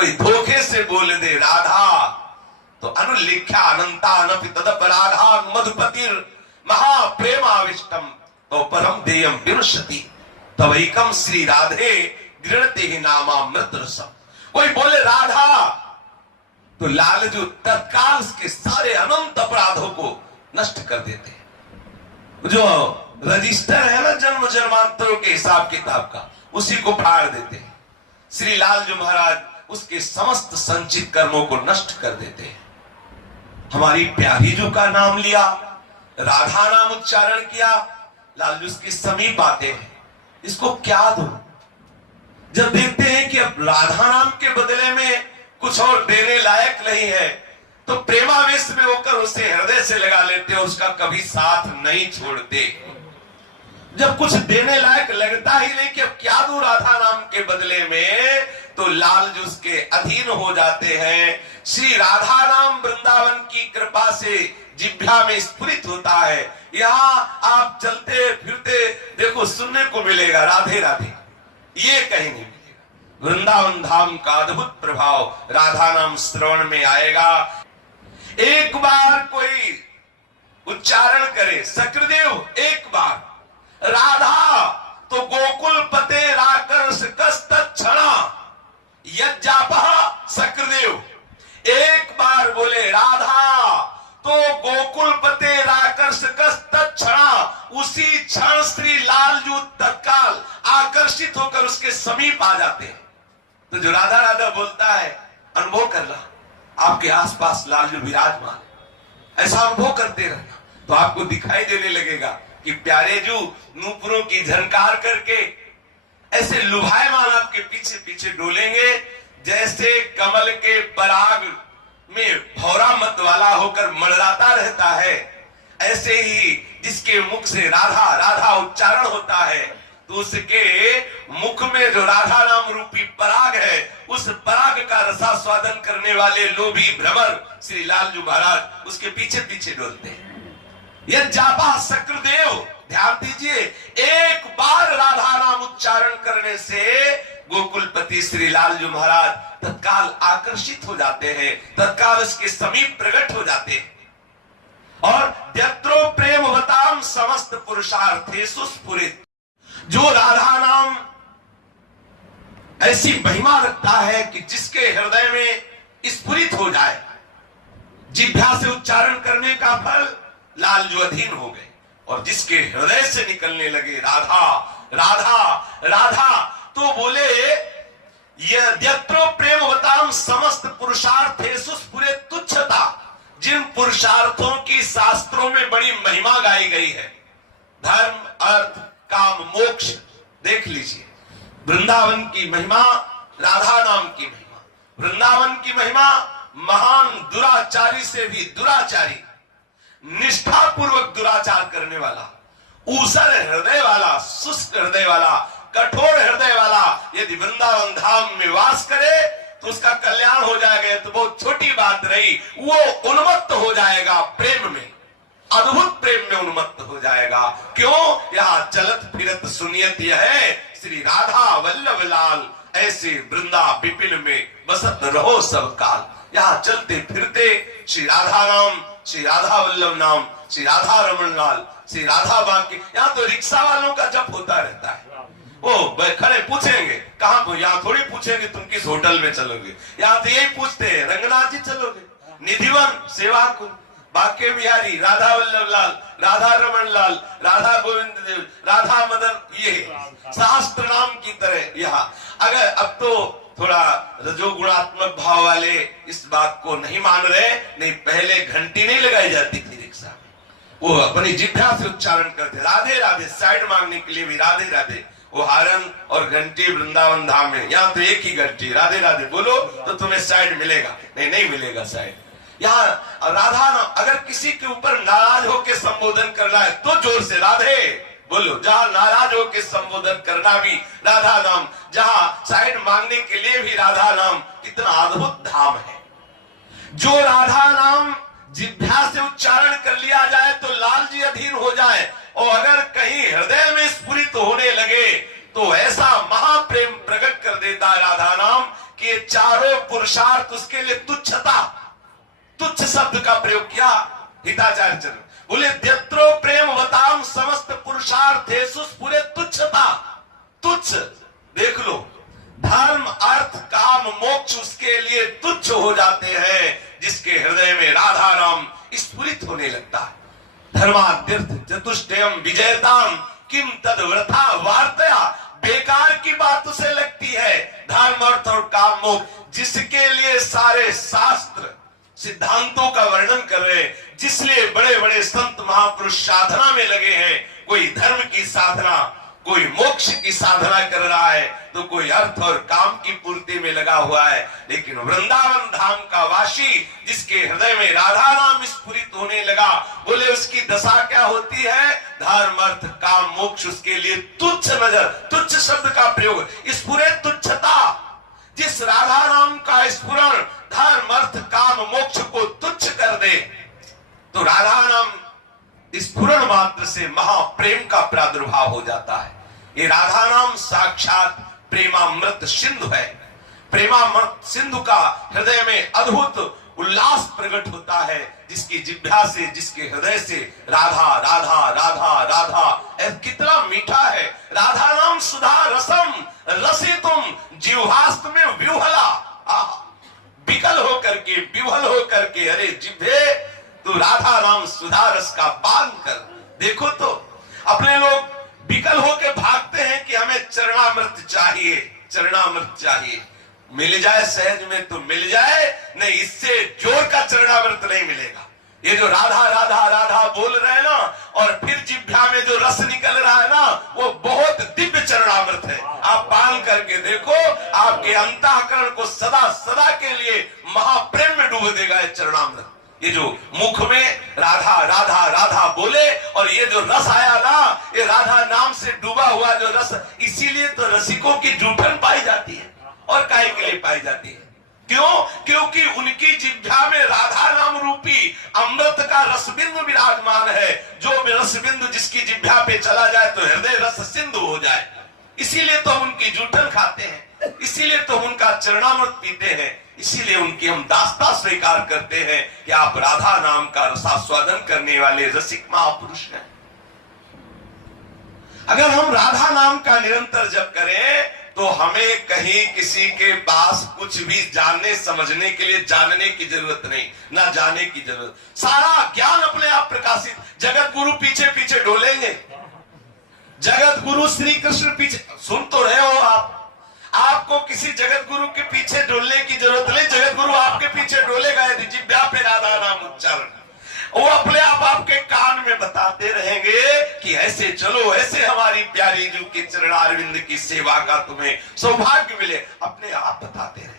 कोई धोखे से बोल दे राधा तो अनुलिख्या अनंता नपि तदप राधा मधुपतिर महाप्रेमाविष्टम तो परम देयम विरुष्यति तवैकम श्री राधे गृणते ही नामामृत रसम। कोई बोले राधा तो लालजू तत्काल उसके सारे अनंत अपराधों को नष्ट कर देते हैं। जो रजिस्टर है ना जन्म जन्मांतरों के हिसाब किताब का, उसी को फाड़ देते हैं। श्री लालजू महाराज उसके समस्त संचित कर्मों को नष्ट कर देते हैं। हमारी प्यारी जू का नाम लिया, राधा नाम उच्चारण किया, लालजू उसके समीप आते हैं। इसको क्या दो? जब देखते हैं कि अब राधा नाम के बदले में कुछ और देने लायक नहीं है तो प्रेमावेश में होकर उसे हृदय से लगा लेते और उसका कभी साथ नहीं छोड़ते। जब कुछ देने लायक लगता ही नहीं कि अब क्या दूं राधा नाम के बदले में, तो लालजू उसके अधीन हो जाते हैं। श्री राधा नाम वृंदावन की कृपा से जिह्वा में स्फुरित होता है। यहाँ आप चलते फिरते देखो सुनने को मिलेगा राधे राधे, ये कहीं नहीं मिलेगा। वृंदावन धाम का अद्भुत प्रभाव राधा नाम श्रवण में आएगा। एक बार कोई उच्चारण करे सकृदेव, एक बार राधा तो गोकुल पते राकर्ष कस्त क्षणा यज्जापः सकृदेव। एक बार बोले राधा तो गोकुल पते राकर्ष कस्त क्षणा, उसी क्षण श्री लालजू तत्काल आकर्षित होकर उसके समीप आ जाते हैं। तो जो राधा राधा बोलता है अनुभव करना, आपके आसपास लालजू विराजमान, ऐसा अनुभव करते रहना तो आपको दिखाई देने लगेगा कि प्यारे जू नूपुरों की झनकार करके ऐसे लुभायमान आपके पीछे पीछे डोलेंगे जैसे कमल के पराग में भौरा मत वाला होकर मंडराता रहता है। ऐसे ही जिसके मुख से राधा राधा उच्चारण होता है तो उसके मुख में जो राधा नाम रूपी पराग है, उस पराग का रसास्वादन करने वाले लोभी भ्रमर श्री लालजू महाराज उसके पीछे पीछे डोलते हैं। यह जापा सक्रदेव, ध्यान दीजिए, एक बार राधा नाम उच्चारण करने से गोकुलपति श्री लालजू महाराज तत्काल आकर्षित हो जाते हैं, तत्काल उसके समीप प्रकट हो जाते हैं। और यत्रो प्रेमवताम समस्त पुरुषार्थेषु स्फुरित, जो राधा नाम ऐसी महिमा रखता है कि जिसके हृदय में स्फुरित हो जाए, जिह्वा से उच्चारण करने का फल लालजू अधीन हो गए, और जिसके हृदय से निकलने लगे राधा राधा राधा, तो बोले यत्रो प्रेमवताम समस्त पुरुषार्थेषु स्फुरित तुच्छता, जिन पुरुषार्थों की शास्त्रों में बड़ी महिमा गाई गई है, धर्म अर्थ काम मोक्ष, देख लीजिए वृंदावन की महिमा, राधा नाम की महिमा। वृंदावन की महिमा महान दुराचारी से भी दुराचारी, निष्ठा पूर्वक दुराचार करने वाला, ऊसर हृदय वाला, शुष्क हृदय वाला, कठोर हृदय वाला यदि वृंदावन धाम में वास करे तो उसका कल्याण हो जाएगा। तो बहुत छोटी बात रही, वो उन्मत्त हो जाएगा प्रेम में, अद्भुत प्रेम में उन्मत्त हो जाएगा। क्यों? यहाँ चलत फिरत सुनियत यह है श्री राधा वल्लभ लाल, ऐसे वृंदा विपिन में बसत रहो सब काल। यहाँ चलते फिरते श्री राधा नाम, श्री राधा वल्लभ नाम, श्री राधा रमन लाल, श्री राधा बाकी। यहाँ तो रिक्शा वालों का जप होता रहता है। वो खड़े पूछेंगे कहाँ को, यहाँ थोड़ी पूछेंगे तुम किस होटल में चलोगे, यहाँ तो यही पूछते हैं रंगनाथ जी चलोगे, निधिवन सेवा को, बाके बिहारी, राधा वल्लभ लाल, राधा रमन लाल, राधा गोविंद देव, राधा मदन, ये शास्त्र नाम की तरह। यहाँ अगर अब तो थोड़ा रजोगुणात्मक भाव वाले इस बात को नहीं मान रहे, नहीं पहले घंटी नहीं लगाई जाती थी रिक्शा में, वो अपनी जिह्वा से उच्चारण करते राधे राधे, साइड मांगने के लिए भी राधे राधे, वो हारन और घंटी वृंदावन धाम में। यहाँ तो एक ही घंटी, राधे राधे बोलो तो तुम्हें साइड मिलेगा, नहीं नहीं मिलेगा साइड। यहाँ राधा नाम, अगर किसी के ऊपर नाराज होकर संबोधन करना है तो जोर से राधे बोलो, जहां नाराज होकर संबोधन करना भी राधा नाम, जहां साइड मांगने के लिए भी राधा नाम। कितना अद्भुत धाम है। जो राधा नाम जिह्वा से उच्चारण कर लिया जाए तो लाल जी अधीन हो जाए, और अगर कहीं हृदय में स्फुरित होने लगे तो ऐसा महाप्रेम प्रकट कर देता है राधा नाम कि चारों पुरुषार्थ उसके लिए तुच्छता, तुच्छ शब्द का प्रयोग किया हिताचार्य चरण। बोले यत्रो प्रेम वताम समस्त पुरुषार्थेषु पूरे तुच्छता, तुच्छ। देख लो, धर्म अर्थ काम मोक्ष उसके लिए तुच्छ हो जाते हैं जिसके हृदय में राधा नाम स्फुरित होने लगता है। धर्माद्यर्थ चतुष्टयम विजयताम किम तद वृथा वार्तया, बेकार की बात उसे लगती है धर्म अर्थ और काम मोक्ष, जिसके लिए सारे शास्त्र सिद्धांतों का वर्णन कर रहे हैं, जिसलिए बड़े बड़े संत महापुरुष साधना में लगे हैं। कोई धर्म की साधना, कोई मोक्ष की साधना कर रहा है, तो कोई अर्थ और काम की पूर्ति में लगा हुआ है। लेकिन वृंदावन धाम का वासी जिसके हृदय में राधा नाम स्फुरित होने लगा, बोले उसकी दशा क्या होती है? धर्म अर्थ काम मोक्ष उसके लिए तुच्छ नजर, तुच्छ शब्द का प्रयोग, स्फुरे तुच्छता। जिस राधा नाम का स्फुरण धर्म अर्थ काम मोक्ष को तुच्छ कर दे, तो राधा नाम स्फुरण मात्र से महाप्रेम का प्रादुर्भाव हो जाता है। ये राधा नाम साक्षात प्रेमामृत सिंधु है। प्रेमामृत सिंधु का हृदय में अद्भुत उल्लास प्रकट होता है, जिसकी जिह्वा से, जिसके हृदय से राधा राधा राधा राधा, कितना मीठा है। राधा नाम सुधा रसम रसितुम जिह्वास्त में विह्वला, विकल होकर के, विह्वल होकर के, अरे जिह्वे तो राधा नाम सुधा रस का पान कर। देखो तो अपने लोग विकल होकर भागते हैं कि हमें चरणामृत चाहिए, चरणामृत चाहिए। मिल जाए सहज में तो मिल जाए, नहीं इससे जोर का चरणामृत नहीं मिलेगा। ये जो राधा राधा राधा बोल रहे हैं ना, और फिर जिह्वा में जो रस निकल रहा है ना, वो बहुत दिव्य चरणामृत है। आप पान करके देखो, आपके अंतःकरण को सदा सदा के लिए महाप्रेम में डूब देगा ये चरणामृत। ये जो मुख में राधा राधा राधा बोले, और ये जो रस आया ना, ये राधा नाम से डूबा हुआ जो रस, इसीलिए तो रसिकों की जूठन पाई जाती है। और काहे के लिए पाई जाती है? क्यों? क्योंकि उनकी जिह्वा में राधा नाम रूपी अमृत का रसबिंदु विराजमान है। जो रसबिंदु जिसकी जिह्वा पे चला जाए तो हृदय रस सिंधु हो जाए। इसीलिए तो उनकी जूठन खाते हैं, इसीलिए तो उनका चरणामृत पीते हैं, इसीलिए उनकी हम दास्ता स्वीकार करते हैं कि आप राधा नाम का रसास्वादन करने वाले रसिक महापुरुष हैं। अगर हम राधा नाम का निरंतर जप करें तो हमें कहीं किसी के पास कुछ भी जानने समझने के लिए जानने की जरूरत नहीं, ना जाने की जरूरत। सारा ज्ञान अपने आप प्रकाशित। जगत गुरु पीछे पीछे डोलेंगे, जगत गुरु श्री कृष्ण पीछे, सुन तो रहे हो आप, आपको किसी जगत गुरु के पीछे डोलने की जरूरत नहीं। जगत गुरु आपके पीछे डोलेगा यदि जिह्वा पे राधा नाम उच्चारण, वो अपने आप आपके कान में बताते रहेंगे कि ऐसे चलो, ऐसे हमारी प्यारी जू के चरणारविंद की सेवा का तुम्हें सौभाग्य मिले। अपने आप बताते रहे,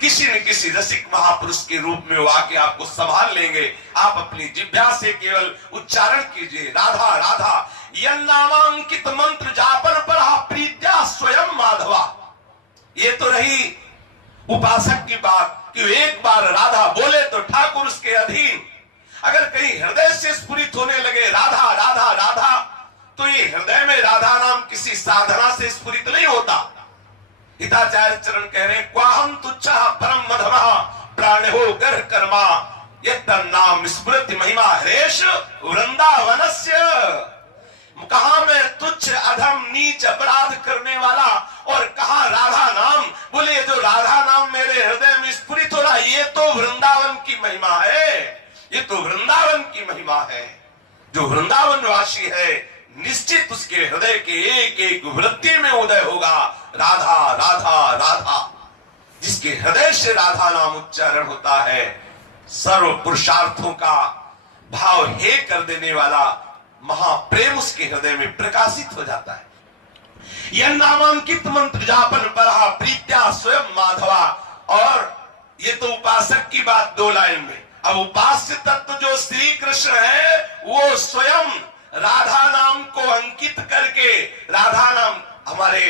किसी न किसी रसिक महापुरुष के रूप में वो आके आपको संभाल लेंगे। आप अपनी जिह्वा से केवल उच्चारण कीजिए, राधा राधा। यह नामांकित मंत्र जापन पर प्रीत्या स्वयं माधवा। ये तो रही उपासक की बात कि एक बार राधा बोले तो ठाकुर उसके अधीन। अगर कहीं हृदय से स्फुरित होने लगे राधा राधा राधा, तो ये हृदय में राधा नाम किसी साधना से स्फुरित नहीं होता। हिताचार्य चरण कह रहे हैं, क्वाहम तुच्छा परम मधमः प्राण हो गर्ह कर्मा, यत् नाम स्मृति महिमा हरेश वृंदावनस्य। कहा मैं तुच्छ अधम नीच अपराध करने वाला, और कहा राधा नाम। बोले जो राधा नाम मेरे हृदय में स्फुरित हो रहा, ये तो वृंदावन की महिमा है, ये तो वृंदावन की महिमा है। जो वृंदावन वासी है, निश्चित उसके हृदय के एक एक वृत्ति में उदय होगा राधा राधा राधा। जिसके हृदय से राधा नाम उच्चारण होता है, सर्व पुरुषार्थों का भाव हे कर देने वाला महाप्रेम उसके हृदय में प्रकाशित हो जाता है। यह नामांकित मंत्र जापन पर प्रीत्या स्वयं माधवा। और ये तो उपासक की बात दो लाइन में। अब उपास्य तत्व जो श्री कृष्ण है, वो स्वयं राधा नाम को अंकित करके, राधा नाम हमारे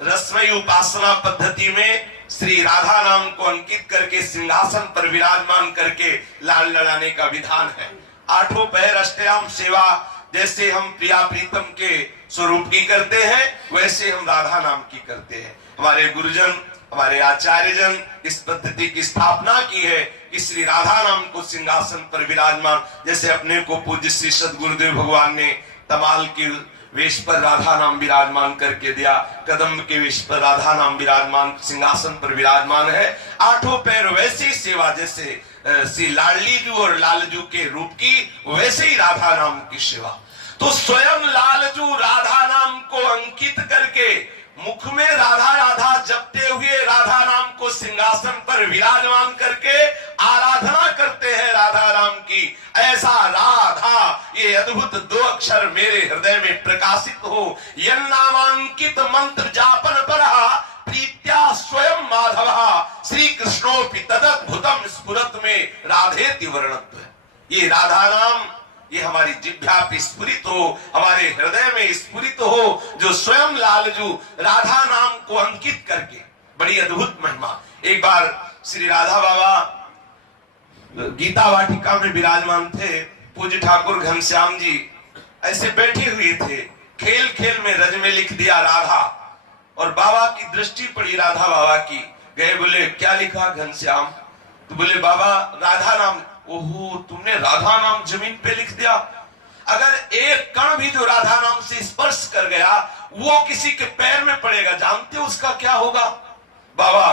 रसमयी उपासना पद्धति में श्री राधा नाम को अंकित करके सिंहासन पर विराजमान करके लाल लड़ाने का विधान है। आठों पहर अष्टयाम सेवा जैसे हम प्रिया प्रीतम के स्वरूप की करते हैं, वैसे हम राधा नाम की करते हैं। हमारे गुरुजन हमारे आचार्य जन इस पद्धति की स्थापना की है कि श्री राधा नाम को सिंहासन पर विराजमान, जैसे अपने को पूज्य श्री सद्गुरुदेव भगवान ने तमाल के वेश पर राधा नाम विराजमान करके दिया, कदम के वेश पर राधा नाम विराजमान सिंहासन पर विराजमान है। आठों पैर वैसी सेवा जैसे श्री लाडलीजू और लालजू के रूप की, वैसे ही राधा नाम की सेवा। तो स्वयं लालजू राधा नाम को अंकित करके मुख में राधा राधा जपते हुए राधा नाम को सिंहासन पर विराजमान करके आराधना करते हैं राधा नाम की। ऐसा राधा ये अद्भुत दो अक्षर मेरे हृदय में प्रकाशित हो। यन्नामांकित मंत्र जापन परहा प्रीत्या स्वयं माधव श्री कृष्णोपि तदद्भुतम स्फुरत में राधेति वर्णत्व। ये राधा नाम ये हमारी जिह्वा पे स्फुरित हो, हमारे हृदय में स्फुरित हो, जो स्वयं लालजू राधा नाम को अंकित करके। बड़ी अद्भुत महिमा। एक बार श्री राधा बाबा गीता वाटिका में विराजमान थे। पूज्य ठाकुर घनश्याम जी ऐसे बैठे हुए थे, खेल खेल में रज में लिख दिया राधा, और बाबा की दृष्टि पड़ी राधा बाबा की। गए, बोले क्या लिखा घनश्याम? तो बोले बाबा राधा नाम। ओहो, तुमने राधा नाम जमीन पे लिख दिया। अगर एक कण भी जो राधा नाम से स्पर्श कर गया वो किसी के पैर में पड़ेगा, जानते हो उसका क्या होगा? बाबा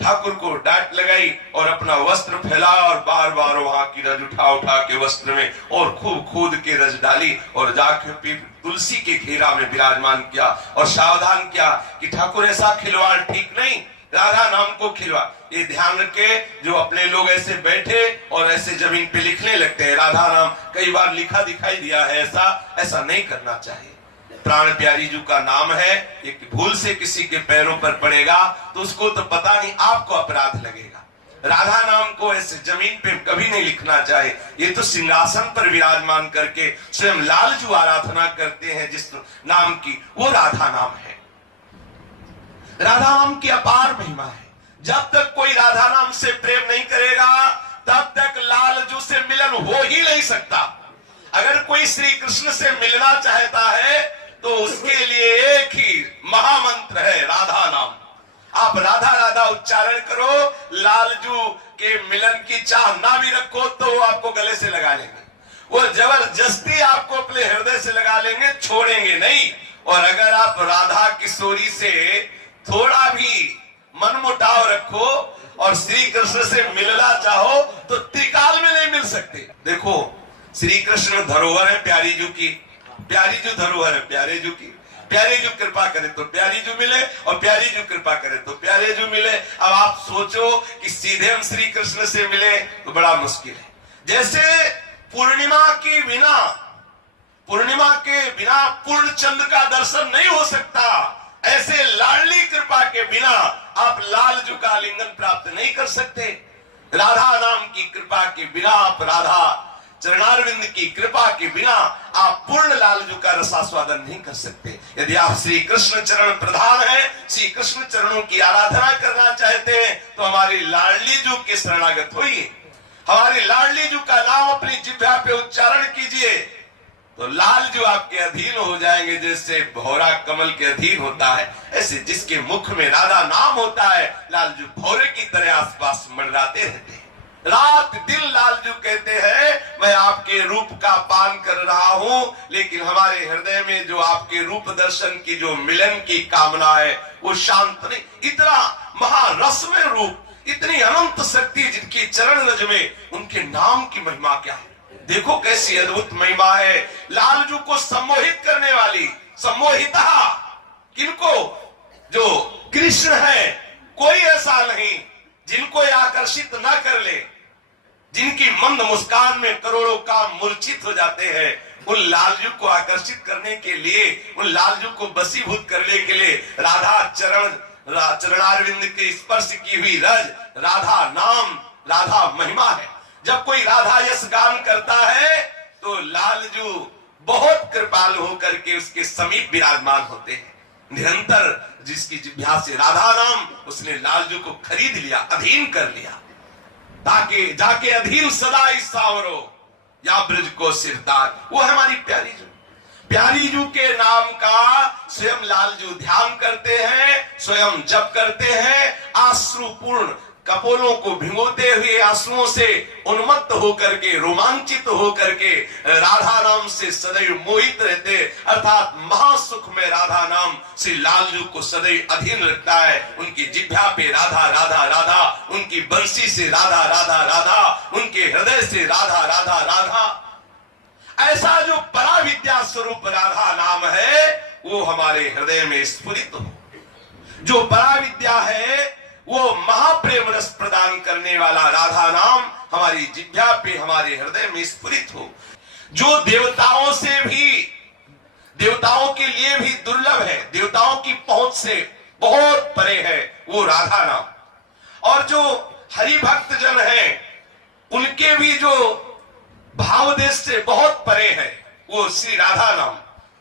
ठाकुर को डांट लगाई और अपना वस्त्र फैलाया और बार बार वहां की रज उठा उठा के वस्त्र में और खूब खोद के रज डाली और जाके फिर तुलसी के घेरा में विराजमान किया और सावधान किया कि ठाकुर ऐसा खिलवाड़ ठीक नहीं, राधा नाम को खिलवा। ये ध्यान रखे, जो अपने लोग ऐसे बैठे और ऐसे जमीन पे लिखने लगते हैं राधा नाम, कई बार लिखा दिखाई दिया है, ऐसा नहीं करना चाहिए। प्राण प्यारी जी का नाम है, एक भूल से किसी के पैरों पर पड़ेगा तो उसको तो पता नहीं, आपको अपराध लगेगा। राधा नाम को ऐसे जमीन पे कभी नहीं लिखना चाहिए। ये तो सिंहासन पर विराजमान करके स्वयं लालजू आराधना करते हैं जिस नाम की, वो राधा नाम है। राधा नाम की अपार महिमा है। जब तक कोई राधा नाम से प्रेम नहीं करेगा तब तक लालजू से मिलन हो ही नहीं सकता। अगर कोई श्री कृष्ण से मिलना चाहता है तो उसके लिए एक ही महामंत्र है, राधा नाम। आप राधा राधा उच्चारण करो, लालजू के मिलन की चाह ना भी रखो तो वो आपको गले से लगा लेंगे, वो जबरदस्ती आपको अपने हृदय से लगा लेंगे, छोड़ेंगे नहीं। और अगर आप राधा किशोरी से थोड़ा भी मनमुटाव रखो और श्री कृष्ण से मिलना चाहो तो त्रिकाल में नहीं मिल सकते। देखो, श्री कृष्ण धरोहर है प्यारी जू की, प्यारी जू धरोहर है प्यारे जू की। प्यारे जू कृपा करे तो प्यारी जू मिले और प्यारी जू कृपा करे तो प्यारे जू मिले। अब आप सोचो कि सीधे हम श्री कृष्ण से मिले तो बड़ा मुश्किल है। जैसे पूर्णिमा के बिना पूर्ण चंद्र का दर्शन नहीं हो सकता, ऐसे लाडली कृपा के बिना आप लालजू का आलिंगन प्राप्त नहीं कर सकते। राधा नाम की कृपा के बिना, आप राधा चरणारविंद की कृपा के बिना आप पूर्ण लालजू का रसास्वादन नहीं कर सकते। यदि आप श्री कृष्ण चरण प्रधान हैं, श्री कृष्ण चरणों की आराधना करना चाहते हैं तो हमारी लाडलीजू के शरणागत होइए। हमारी लाडलीजू का नाम अपनी जिह्वा पे उच्चारण कीजिए तो लालजू आपके अधीन हो जाएंगे। जैसे भौरा कमल के अधीन होता है, ऐसे जिसके मुख में राधा नाम होता है लालजू भौरे की तरह आसपास मंडराते रहते हैं। रात दिन लालजू कहते हैं मैं आपके रूप का पान कर रहा हूं, लेकिन हमारे हृदय में जो आपके रूप दर्शन की जो मिलन की कामना है वो शांत नहीं। इतना महारसमय रूप, इतनी अनंत शक्ति जिनकी चरण रज में, उनके नाम की महिमा क्या है। देखो कैसी अद्भुत महिमा है। लालजू को सम्मोहित करने वाली, सम्मोहिता किनको? जो कृष्ण है। कोई ऐसा नहीं जिनको आकर्षित ना कर ले, जिनकी मंद मुस्कान में करोड़ों काम मूर्छित हो जाते हैं। उन लालजू को आकर्षित करने के लिए, उन लालजू को वशीभूत करने के लिए राधा चरणारविंद के स्पर्श की हुई रज, राधा नाम, राधा महिमा है। जब कोई राधा यश गान करता है तो लालजू बहुत कृपालु होकर के उसके समीप विराजमान होते हैं। निरंतर जिसकी जिह्वा से राधा नाम, उसने लालजू को खरीद लिया, अधीन कर लिया, ताकि जाके अधीन सदा इस सावरो या ब्रज को सिरदार। वो है हमारी प्यारी जू। प्यारीजू के नाम का स्वयं लालजू ध्यान करते हैं, स्वयं जप करते हैं, आश्रुपूर्ण कपोलों को भिगोते हुए आंसुओं से उन्मत्त होकर के, रोमांचित होकर के राधा नाम से सदैव मोहित रहते, अर्थात महासुख में राधा नाम श्री लालजू को सदैव अधीन रखता है। उनकी जिह्वा पे राधा राधा राधा, उनकी बंसी से राधा राधा राधा, उनके हृदय से राधा राधा राधा। ऐसा जो पराविद्या स्वरूप राधा नाम है वो हमारे हृदय में स्फुरित हो। जो पराविद्या है वो महाप्रेम रस प्रदान करने वाला राधा नाम हमारी जिह्वा पे, हमारे हृदय में स्फुरित हो। जो देवताओं से भी, देवताओं के लिए भी दुर्लभ है, देवताओं की पहुंच से बहुत परे है, वो राधा नाम। और जो हरि भक्त जन है उनके भी जो भाव देश से बहुत परे है, वो श्री राधा नाम।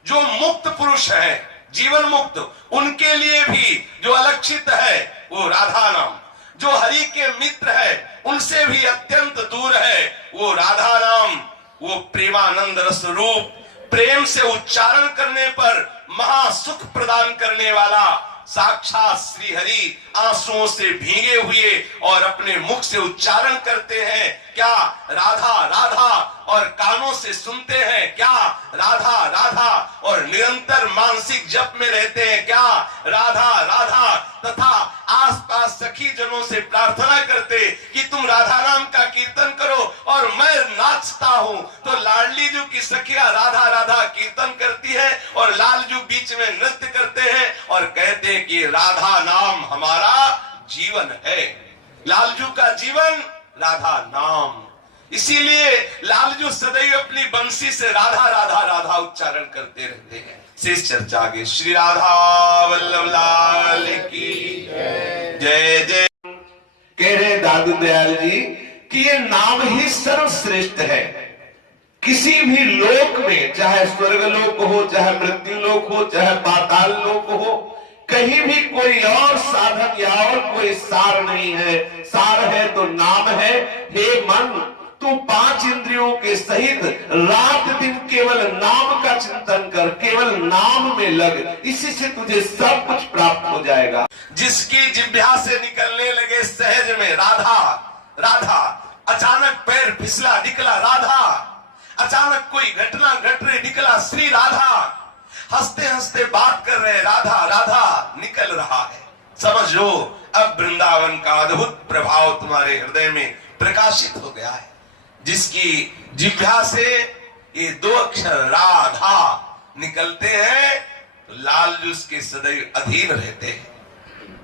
जो मुक्त पुरुष है, जीवन मुक्त, उनके लिए भी जो अलक्षित है वो राधा नाम। जो हरि के मित्र है उनसे भी अत्यंत दूर है, वो राधा नाम। वो प्रेमानंद रस रूप, प्रेम से उच्चारण करने पर महासुख प्रदान करने वाला साक्षात श्री हरि आंसुओं से भीगे हुए और अपने मुख से उच्चारण करते हैं क्या राधा राधा, और कानों से सुनते हैं क्या राधा राधा, और निरंतर मानसिक जप में रहते हैं क्या राधा राधा, तथा आसपास सखी जनों से प्रार्थना करते कि तुम राधा नाम का कीर्तन करो और मैं नाचता हूं। तो लाडली जू की सखिया राधा राधा कीर्तन करती है और लालजू बीच में नृत्य करते हैं और कहते हैं कि राधा नाम हमारा जीवन है। लालजू का जीवन राधा नाम। इसीलिए लालजू सदैव अपनी बंसी से राधा राधा राधा उच्चारण करते रहते हैं। शेष चर्चा आगे। श्री राधा वल्लभ लाल की जय जय। कह रहे दादू दयाल जी कि ये नाम ही सर्वश्रेष्ठ है। किसी भी लोक में, चाहे स्वर्ग लोक हो, चाहे मृत्यु लोक हो, चाहे पाताल लोक हो, कहीं भी कोई और साधन या और कोई सार नहीं है। सार है तो नाम है। हे मन, तू 5 इंद्रियों के सहित रात दिन केवल नाम का चिंतन कर, केवल नाम में लग, इसी से तुझे सब कुछ प्राप्त हो जाएगा। जिसकी जिह्वा से निकलने लगे सहज में राधा राधा, अचानक पैर फिसला निकला राधा, अचानक कोई घटना घट रही निकला श्री राधा, हंसते हंसते बात कर रहे राधा राधा निकल रहा है। समझ लो अब वृंदावन का अद्भुत प्रभाव तुम्हारे हृदय में प्रकाशित हो गया है। जिसकी जिह्वा से ये 2 अक्षर राधा निकलते हैं तो लालजू के सदैव अधीन रहते हैं,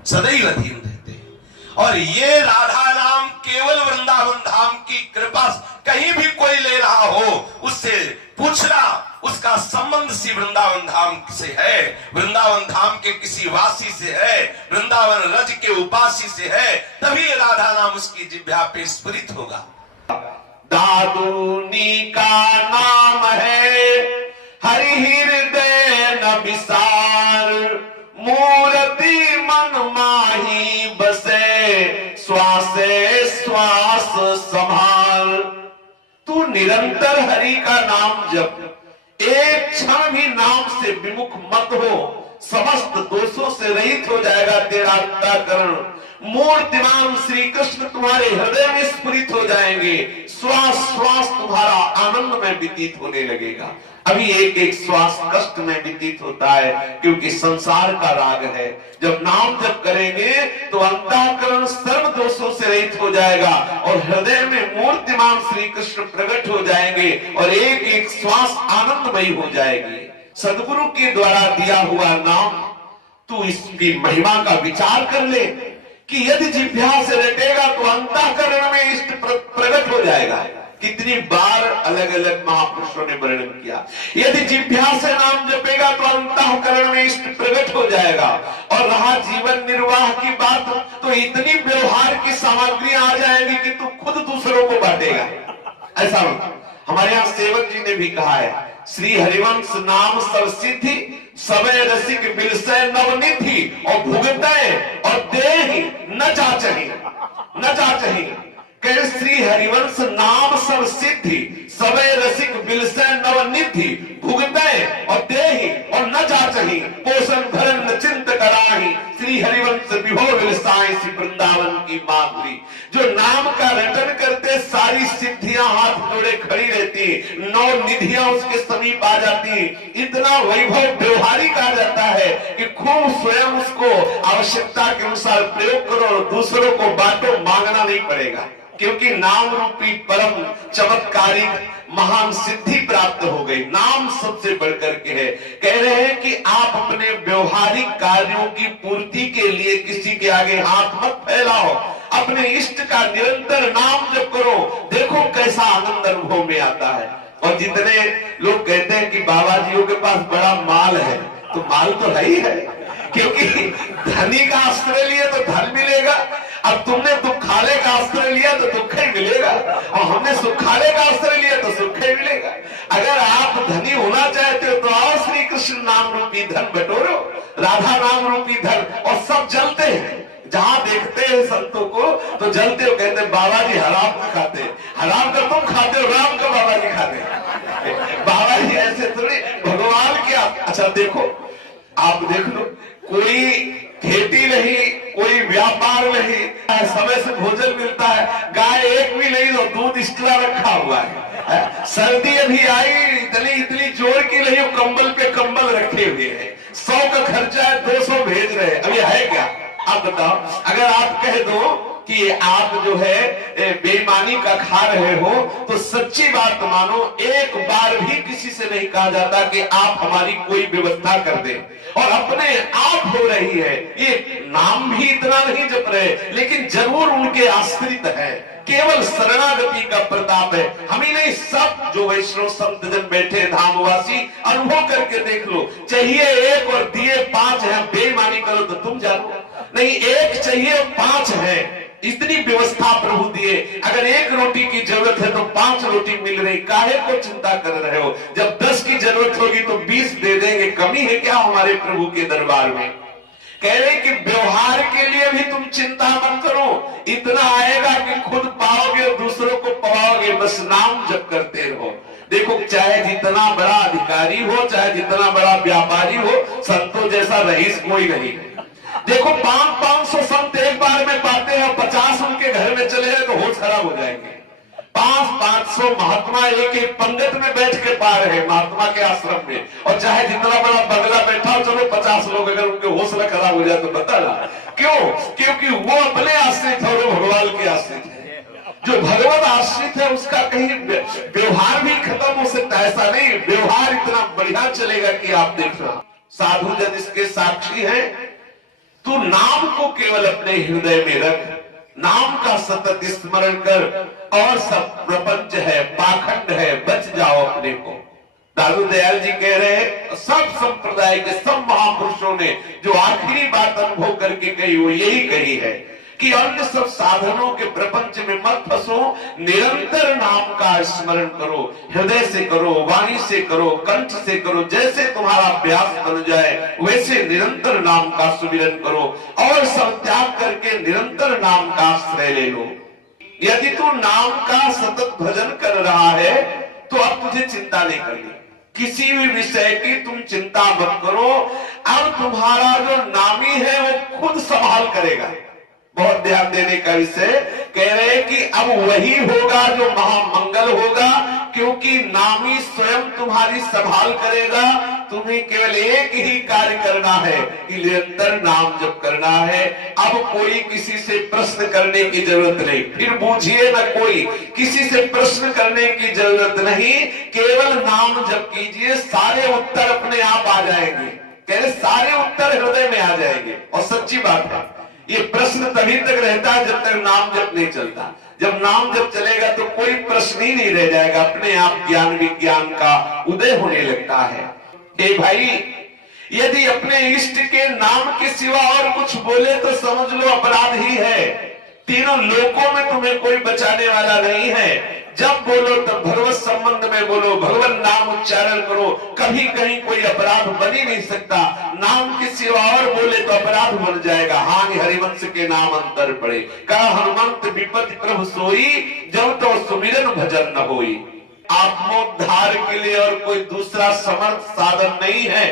सदैव अधीन रहते हैं। और ये राधा नाम केवल वृंदावन धाम की कृपा, कहीं भी कोई ले रहा हो उससे पूछना उसका संबंध सी वृंदावन धाम से है, वृंदावन धाम के किसी वासी से है, वृंदावन रज के उपासी से है, तभी राधा नाम उसकी जिह्वा पे स्फुरित होगा। दादूनी का नाम है हरि हृदय न विसार, मूर्ति मन माही बसे, श्वासे श्वास संभाल। तू निरंतर हरि का नाम जप, एक क्षण भी नाम से विमुख मत हो, समस्त दोषों से रहित हो जाएगा तेरा अंतःकरण। मूर्तिमान श्री कृष्ण तुम्हारे हृदय में स्फुरित हो जाएंगे, श्वास श्वास तुम्हारा आनंद में व्यतीत होने लगेगा। अभी एक एक श्वास कष्ट में व्यतीत होता है क्योंकि संसार का राग है। जब नाम जप करेंगे तो अंतःकरण सर्व दोषों से रहित हो जाएगा और हृदय में मूर्तिमान श्री कृष्ण प्रकट हो जाएंगे और एक एक श्वास आनंदमयी हो जाएगी। सदगुरु के द्वारा दिया हुआ नाम, तू इसकी महिमा का विचार कर ले कि यदि जिह्वा से रटेगा तो अंतःकरण में इष्ट प्रकट हो जाएगा। कितनी बार अलग अलग महापुरुषों ने वर्णन किया, यदि जिह्वा से नाम जपेगा तो अंतःकरण में इष्ट प्रकट हो जाएगा। और रहा जीवन निर्वाह की बात, तो इतनी व्यवहार की सामग्रियां आ जाएंगी कि तू खुद दूसरों को बांटेगा। ऐसा हमारे यहाँ सेवक जी ने भी कहा है, श्री हरिवंश नाम सब सिद्धि, सबे रसिक बिलसै नवनिधि, और भुगतै और देहि न जाचहि, न जाचहि। कह श्री हरिवंश नाम सब सिद्धि, सबे रसिक बिलसै नवनिधि, भुगतै और सही पोषण भरण न चिंत कराही, श्री हरिवंश विभोग साई श्री वृंदावन की माधुरी। जो नाम का रटन करते सारी सिद्धियां हाथ जोड़े खड़ी रहती, 9 निधियां उसके समीप आ जाती। इतना वैभव व्यवहारिक आ जाता है कि खूब स्वयं उसको आवश्यकता के अनुसार प्रयोग करो और दूसरों को बांटो, मांगना नहीं पड़ेगा, क्योंकि नाम रूपी परम चमत्कारिक महान सिद्धि प्राप्त हो गई। नाम सबसे बढ़कर के है। कह रहे हैं कि आप अपने व्यवहारिक कार्यों की पूर्ति के लिए किसी के आगे हाथ मत फैलाओ, अपने इष्ट का निरंतर नाम जप करो, देखो कैसा आनंद अनुभव में आता है। और जितने लोग कहते हैं कि बाबा जियों के पास बड़ा माल है, तो माल तो है ही है, क्योंकि धनी का आश्रय लिए तो धन मिलेगा, अब तुमने दुखाले का आश्रय लिया तो दुख ही मिलेगा, और हमने सुखाले का आश्रय लिया तो सुख ही मिलेगा। अगर आप धनी होना चाहते हो तो आओ श्री कृष्ण नाम रूपी धन बटोरो, राधा नाम रूपी धन। और सब जलते हैं, जहां देखते हैं संतों को तो जलते हो, कहते हैं बाबा जी हराम का खाते, हराम का तुम खाते हो, राम का बाबा जी खाते। बाबा जी ऐसे थोड़ी, भगवान क्या। अच्छा देखो, आप देख लो, कोई खेती नहीं, कोई व्यापार नहीं, समय से भोजन मिलता है, गाय एक भी नहीं तो दूध स्ट्रा रखा हुआ है। सर्दी अभी आई, इतनी जोर की नहीं, कंबल पे कंबल रखे हुए हैं, 100 का खर्चा है, 200 भेज रहे हैं, अभी है क्या? आप बताओ, अगर आप कह दो कि आप जो है बेईमानी का खा रहे हो, तो सच्ची बात मानो, एक बार भी किसी से नहीं कहा जाता कि आप हमारी कोई व्यवस्था कर दें, और अपने आप हो रही है। ये नाम भी इतना नहीं जप रहे, लेकिन जरूर उनके आश्रित है, केवल शरणागति का प्रताप है। हम ही नहीं, सब जो वैष्णव संत जन बैठे धामवासी, अनुभव करके देख लो, चाहिए एक और दिए 5 है, बेईमानी करो तो तुम जानो, नहीं एक चाहिए 5 है, इतनी व्यवस्था प्रभु दिए। अगर 1 रोटी की जरूरत है तो 5 रोटी मिल रही, काहे को चिंता कर रहे हो? जब 10 की जरूरत होगी तो 20 दे देंगे, कमी है क्या हमारे प्रभु के दरबार में? कह रहे कि व्यवहार के लिए भी तुम चिंता मत करो, इतना आएगा कि खुद पाओगे और दूसरों को पाओगे, बस नाम जप करते रहो। देखो, चाहे जितना बड़ा अधिकारी हो, चाहे जितना बड़ा व्यापारी हो, संतों जैसा रईस कोई नहीं है। देखो, 500 संत एक बार में पाते हैं, 50 उनके घर में चले जाए तो होश खराब हो जाएंगे। 500 महात्मा एक पंगत में बैठ के पा रहे हैं महात्मा के आश्रम में, और चाहे जितना बड़ा बंगला बैठा हो, चलो 50 लोग अगर उनके हौसला खराब हो जाए तो बता ना क्यों? क्योंकि वो अपने आश्रित है और भगवान के आश्रित है। जो भगवत आश्रित है उसका कहीं व्यवहार भी खत्म हो सकता है, ऐसा नहीं, व्यवहार इतना बढ़िया चलेगा कि आप देखना। साधु जन इसके साक्षी है। तू नाम को केवल अपने हृदय में रख, नाम का सतत स्मरण कर, और सब प्रपंच है, पाखंड है, बच जाओ अपने को। दादू दयाल जी कह रहे हैं, सब संप्रदाय के सब महापुरुषों ने जो आखिरी बात अनुभव करके कही वो यही कही है कि अन्य सब साधनों के प्रपंच में मत फंसो, निरंतर नाम का स्मरण करो, हृदय से करो, वाणी से करो, कंठ से करो, जैसे तुम्हारा अभ्यास बन जाए वैसे निरंतर नाम का सुमिरन करो, और सब त्याग करके निरंतर नाम का आश्रय ले लो। यदि तू नाम का सतत भजन कर रहा है तो अब तुझे चिंता नहीं करनी, किसी भी विषय की तुम चिंता मत करो। अब तुम्हारा जो नामी है वो खुद संभाल करेगा। बहुत ध्यान देने का विषय, कह रहे हैं कि अब वही होगा जो महामंगल होगा, क्योंकि नामी स्वयं तुम्हारी संभाल करेगा। तुम्हें केवल एक ही कार्य करना है कि निरंतर नाम जप करना है। अब कोई किसी से प्रश्न करने की जरूरत नहीं, फिर बूझिए ना, कोई किसी से प्रश्न करने की जरूरत नहीं, केवल नाम जप कीजिए, सारे उत्तर अपने आप आ जाएंगे। कह रहे सारे उत्तर हृदय में आ जाएंगे। और सच्ची बात है, ये प्रश्न तभी तक रहता है जब तक नाम जप नहीं चलता। जब नाम जप चलेगा तो कोई प्रश्न ही नहीं रह जाएगा, अपने आप ज्ञान विज्ञान का उदय होने लगता है। ए भाई, यदि अपने इष्ट के नाम के सिवा और कुछ बोले तो समझ लो अपराध ही है। तीनों लोकों में तुम्हें कोई बचाने वाला नहीं है। जब बोलो तब भगवत संबंध में बोलो, भगवान नाम उच्चारण करो, कभी कहीं कोई अपराध बन ही नहीं सकता। नाम के सिवा और बोले तो अपराध बन जाएगा। हानि हरिवंश के नाम अंतर पड़े, कहा हनुमंत विपत्ति प्रभु सोई, जब तो सुमिरन भजन न होई। आत्मोद्धार के लिए और कोई दूसरा समर्थ साधन नहीं है।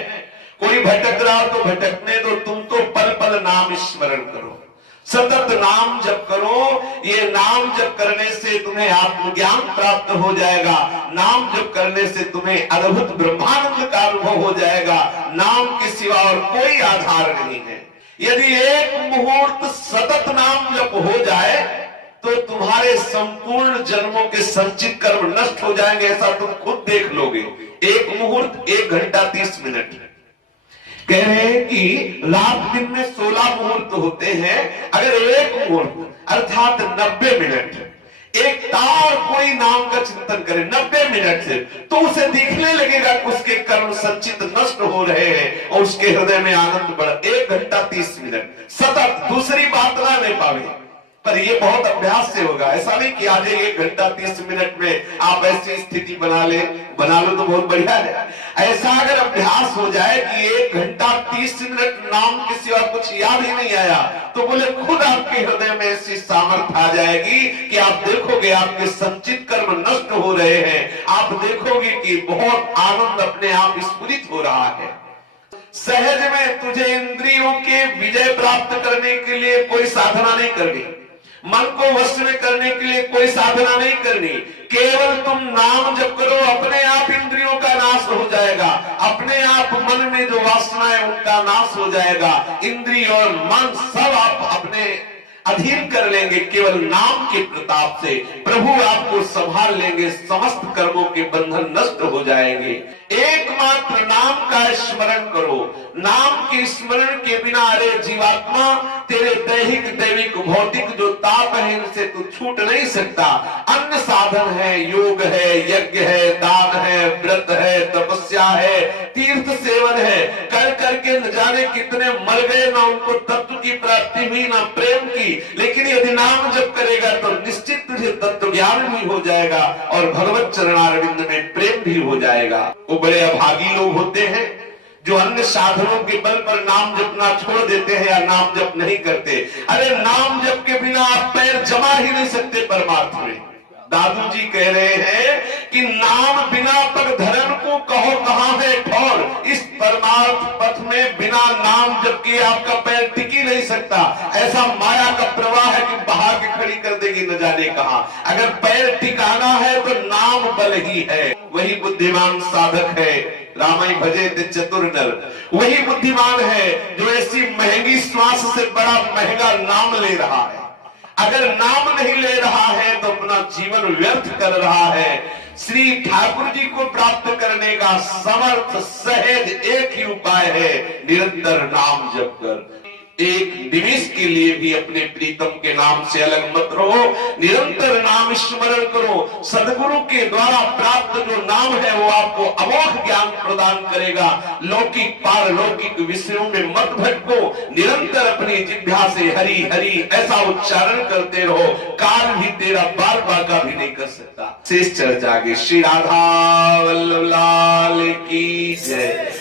कोई भटक रहा हो तो भटकने दो, तुम तो पल पल नाम स्मरण करो, सतत नाम जप करो। ये नाम जप करने से तुम्हें आत्मज्ञान प्राप्त हो जाएगा, नाम जप करने से तुम्हें अद्भुत ब्रह्मानंद का अनुभव हो जाएगा। नाम के सिवा और कोई आधार नहीं है। यदि एक मुहूर्त सतत नाम जप हो जाए तो तुम्हारे संपूर्ण जन्मों के संचित कर्म नष्ट हो जाएंगे, ऐसा तुम खुद देख लोगे। एक मुहूर्त 1 घंटा 30 मिनट। कह रहे हैं कि रात दिन में 16 मुहूर्त होते हैं, अगर एक मुहूर्त अर्थात 90 मिनट एक तार कोई नाम का चिंतन करे 90 मिनट से, तो उसे दिखने लगेगा कि उसके कर्म संचित नष्ट हो रहे हैं और उसके हृदय में आनंद बढ़। 1 घंटा 30 मिनट सतत, दूसरी बात ना ले पावे, पर ये बहुत अभ्यास से होगा। ऐसा नहीं कि आज 1 घंटा 30 मिनट में आप ऐसी स्थिति बना लो तो बहुत बढ़िया है। ऐसा अगर अभ्यास हो जाए कि 1 घंटा 30 मिनट नाम के सिवा कुछ याद ही नहीं आया, तो बोले खुद आपके हृदय में ऐसी सामर्थ्य आ जाएगी कि आप देखोगे आपके संचित कर्म नष्ट हो रहे हैं। आप देखोगे कि बहुत आनंद अपने आप स्फुरित हो रहा है। सहज में तुझे इंद्रियों के विजय प्राप्त करने के लिए कोई साधना नहीं करनी, मन को वश में करने के लिए कोई साधना नहीं करनी, केवल तुम नाम जप करो, अपने आप इंद्रियों का नाश हो जाएगा, अपने आप मन में जो वासना है उनका नाश हो जाएगा, इंद्रिय और मन सब आप अपने अधीन कर लेंगे। केवल नाम के प्रताप से प्रभु आपको संभाल लेंगे, समस्त कर्मों के बंधन नष्ट हो जाएंगे। एकमात्र नाम का स्मरण करो। नाम के स्मरण के बिना अरे जीवात्मा तेरे दैहिक दैविक भौतिक जो ताप है इनसे तू छूट नहीं सकता। अन्य साधन है, योग है, यज्ञ है, दान है, व्रत है, तपस्या है, तीर्थ सेवन है, कर करके न जाने कितने मर गए, ना उनको तत्व की प्राप्ति हुई ना प्रेम की। लेकिन यदि नाम जप करेगा तो निश्चित तुझे तत्व ज्ञान भी हो जाएगा और भगवत चरणारविंद में प्रेम भी हो जाएगा। वो बड़े अभागी लोग होते हैं जो अन्य साधनों के बल पर नाम जपना छोड़ देते हैं या नाम जप नहीं करते। अरे नाम जप के बिना आप पैर जमा ही नहीं सकते परमार्थ में। दादू जी कह रहे हैं कि नाम बिना पग धरन को कहो कहां है ठौर। इस परमार्थ पथ में बिना नाम जप के आपका पैर टिक ही नहीं सकता। ऐसा माया का प्रवाह है कि बहा के खड़ी कर देगी न जाने कहां। अगर पैर टिकाना है तो नाम बल ही है, वही बुद्धिमान साधक है। रामाई भजे ते चतुर नर, वही बुद्धिमान है जो ऐसी महंगी श्वास से बड़ा महंगा नाम ले रहा है। अगर नाम नहीं ले रहा है तो अपना जीवन व्यर्थ कर रहा है। श्री ठाकुर जी को प्राप्त करने का समर्थ सहज एक ही उपाय है, निरंतर नाम जप कर। एक निमिष के लिए भी अपने प्रीतम के नाम से अलग मत रहो, निरंतर नाम स्मरण करो। सदगुरु के द्वारा प्राप्त जो नाम है वो आपको अमोघ ज्ञान प्रदान करेगा। लौकिक पारलौकिक विषयों में मत भटको, निरंतर अपनी जिह्वा से हरि हरि ऐसा उच्चारण करते रहो, काल भी तेरा बाल बाका भी नहीं कर सकता। शेष चर्चा आगे। श्री राधा वल्लभ लाल की जय।